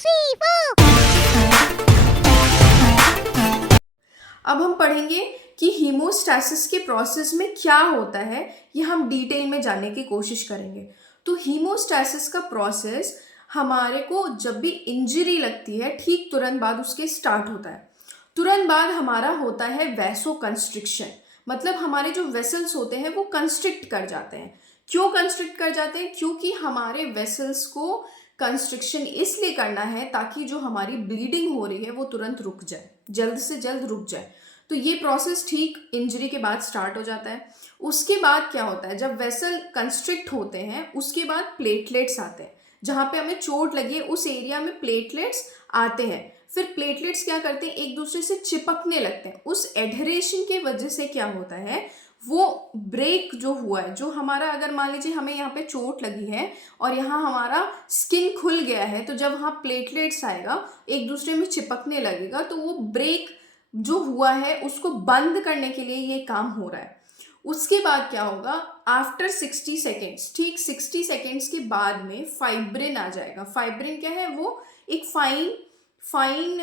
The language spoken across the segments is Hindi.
3, 4। अब हम पढ़ेंगे कि हीमोस्टैसिस के प्रोसेस में क्या होता है, ये हम डिटेल में जानने की कोशिश करेंगे। तो हीमोस्टैसिस का प्रोसेस हमारे को जब भी इंजरी लगती है ठीक तुरंत बाद उसके स्टार्ट होता है। तुरंत बाद हमारा होता है वैसो कंस्ट्रिक्शन, मतलब हमारे जो वेसल्स होते हैं वो कंस्ट्रिक्ट कर जाते हैं। क्यों कंस्ट्रिक्ट कर जाते हैं? क्योंकि हमारे वेसल्स को कंस्ट्रिक्शन इसलिए करना है ताकि जो हमारी ब्लीडिंग हो रही है वो तुरंत रुक जाए, जल्द से जल्द रुक जाए। तो ये प्रोसेस ठीक इंजरी के बाद स्टार्ट हो जाता है। उसके बाद क्या होता है, जब वेसल कंस्ट्रिक्ट होते हैं उसके बाद प्लेटलेट्स आते हैं। जहाँ पे हमें चोट लगी है उस एरिया में प्लेटलेट्स आते हैं। फिर प्लेटलेट्स क्या करते हैं, एक दूसरे से चिपकने लगते हैं। उस एडहेरेशन के वजह से क्या होता है, वो ब्रेक जो हुआ है, जो हमारा अगर मान लीजिए हमें यहाँ पे चोट लगी है और यहाँ हमारा स्किन खुल गया है, तो जब वहाँ प्लेटलेट्स आएगा एक दूसरे में चिपकने लगेगा, तो वो ब्रेक जो हुआ है उसको बंद करने के लिए ये काम हो रहा है। उसके बाद क्या होगा, आफ्टर 60 सेकेंड्स, ठीक 60 सेकेंड्स के बाद में फाइब्रिन आ जाएगा। फाइब्रिन क्या है, वो एक फाइन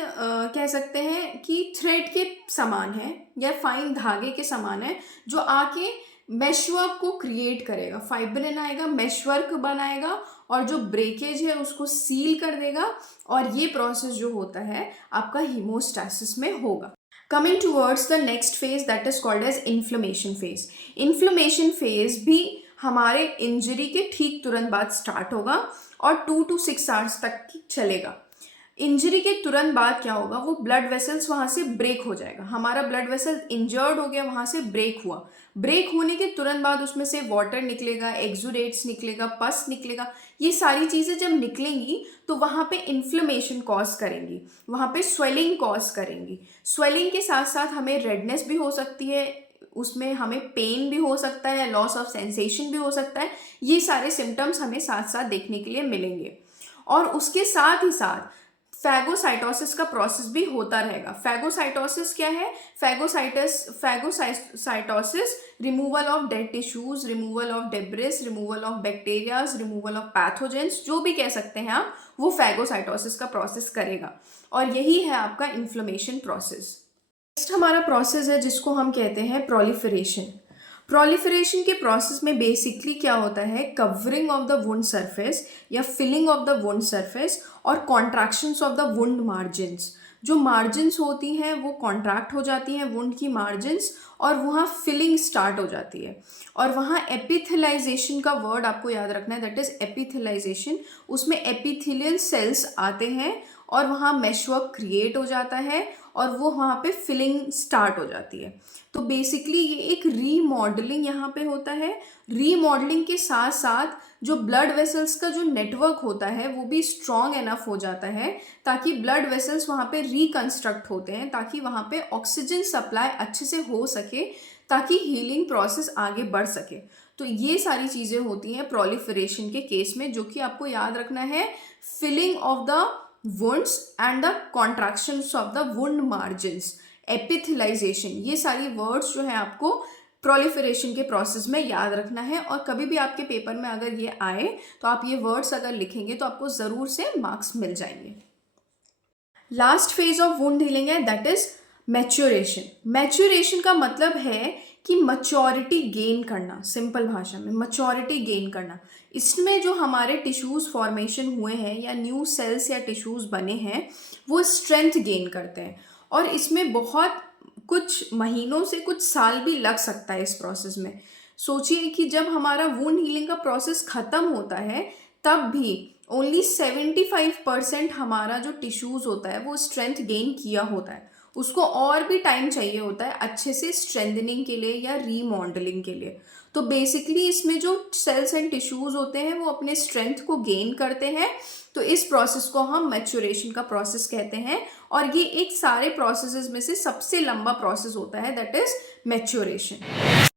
कह सकते हैं कि थ्रेड के समान है या फाइन धागे के समान है, जो आके मेशवर्क को क्रिएट करेगा। फाइब्रिन आएगा, मेशवर्क बनाएगा और जो ब्रेकेज है उसको सील कर देगा, और ये प्रोसेस जो होता है आपका हीमोस्टैसिस में होगा। Coming towards the next phase, that is called as inflammation phase. Inflammation phase भी हमारे इंजरी के ठीक तुरंत बाद स्टार्ट होगा और 2 to 6 आवर्स तक चलेगा। इंजरी के तुरंत बाद क्या होगा, वो ब्लड वेसल्स वहाँ से ब्रेक हो जाएगा। हमारा ब्लड वेसल इंजर्ड हो गया, वहाँ से ब्रेक हुआ। ब्रेक होने के तुरंत बाद उसमें से वाटर निकलेगा, एक्सुडेट्स निकलेगा, पस निकलेगा। ये सारी चीज़ें जब निकलेंगी तो वहाँ पे इन्फ्लेमेशन कॉज करेंगी, वहाँ पे स्वेलिंग कॉज करेंगी। स्वेलिंग के साथ साथ हमें रेडनेस भी हो सकती है, उसमें हमें पेन भी हो सकता है, लॉस ऑफ सेंसेशन भी हो सकता है। ये सारे सिम्टम्स हमें साथ साथ देखने के लिए मिलेंगे। और उसके साथ ही साथ फैगोसाइटोसिस का प्रोसेस भी होता रहेगा। फैगोसाइटोसिस क्या है? Phagocytosis removal of dead tissues, removal of debris, removal of bacterias, removal of pathogens, जो भी कह सकते हैं आप, वो फैगोसाइटोसिस का प्रोसेस करेगा। और यही है आपका इन्फ्लेमेशन प्रोसेस। नेक्स्ट हमारा प्रोसेस है जिसको हम कहते हैं प्रोलिफरेशन। प्रोलिफरेशन के प्रोसेस में बेसिकली क्या होता है, covering of the wound surface या filling of the wound surface और contractions of the wound margins. जो मार्जिन्स होती हैं वो कॉन्ट्रैक्ट हो जाती हैं, वुंड की मार्जिन्स, और वहाँ फिलिंग स्टार्ट हो जाती है। और वहाँ एपिथेलाइजेशन का वर्ड आपको याद रखना है, दैट इज एपिथेलाइजेशन। उसमें एपिथेलियल सेल्स आते हैं और वहाँ मेशवर्क क्रिएट हो जाता है और वो वहाँ पे फिलिंग स्टार्ट हो जाती है। तो बेसिकली ये एक रीमॉडलिंग यहाँ पे होता है। रीमॉडलिंग के साथ साथ जो ब्लड वेसल्स का जो नेटवर्क होता है वो भी स्ट्रॉन्ग एनफ हो जाता है, ताकि ब्लड वेसल्स वहाँ पे रिकंस्ट्रक्ट होते हैं, ताकि वहाँ पे ऑक्सीजन सप्लाई अच्छे से हो सके, ताकि हीलिंग प्रोसेस आगे बढ़ सके। तो ये सारी चीज़ें होती हैं प्रोलिफरेशन के केस में, जो कि आपको याद रखना है। Filling of the wounds and the contractions of the wound margins, epithelialisation, ये सारी वर्ड्स जो है आपको प्रोलिफरेशन के प्रोसेस में याद रखना है। और कभी भी आपके पेपर में अगर ये आए तो आप ये वर्ड्स अगर लिखेंगे तो आपको ज़रूर से मार्क्स मिल जाएंगे। Last phase of wound healing है, दैट इज मैच्योरेशन। मैच्योरेशन का मतलब है कि मच्योरिटी गेन करना, सिंपल भाषा में मच्योरिटी गेन करना। इसमें जो हमारे टिश्यूज़ फॉर्मेशन हुए हैं या न्यू सेल्स या टिश्यूज़ बने हैं वो स्ट्रेंथ गेन करते हैं, और इसमें बहुत कुछ महीनों से कुछ साल भी लग सकता है इस प्रोसेस में। सोचिए कि जब हमारा वुंड हीलिंग का प्रोसेस ख़त्म होता है तब भी ओनली 75% हमारा जो टिश्यूज़ होता है वो स्ट्रेंथ गेन किया होता है। उसको और भी टाइम चाहिए होता है अच्छे से स्ट्रेंथनिंग के लिए या रीमॉडलिंग के लिए। तो बेसिकली इसमें जो सेल्स एंड टिश्यूज़ होते हैं वो अपने स्ट्रेंथ को गेन करते हैं। तो इस प्रोसेस को हम मैच्योरेशन का प्रोसेस कहते हैं, और ये एक सारे प्रोसेसेस में से सबसे लंबा प्रोसेस होता है, दैट इज मैच्योरेशन।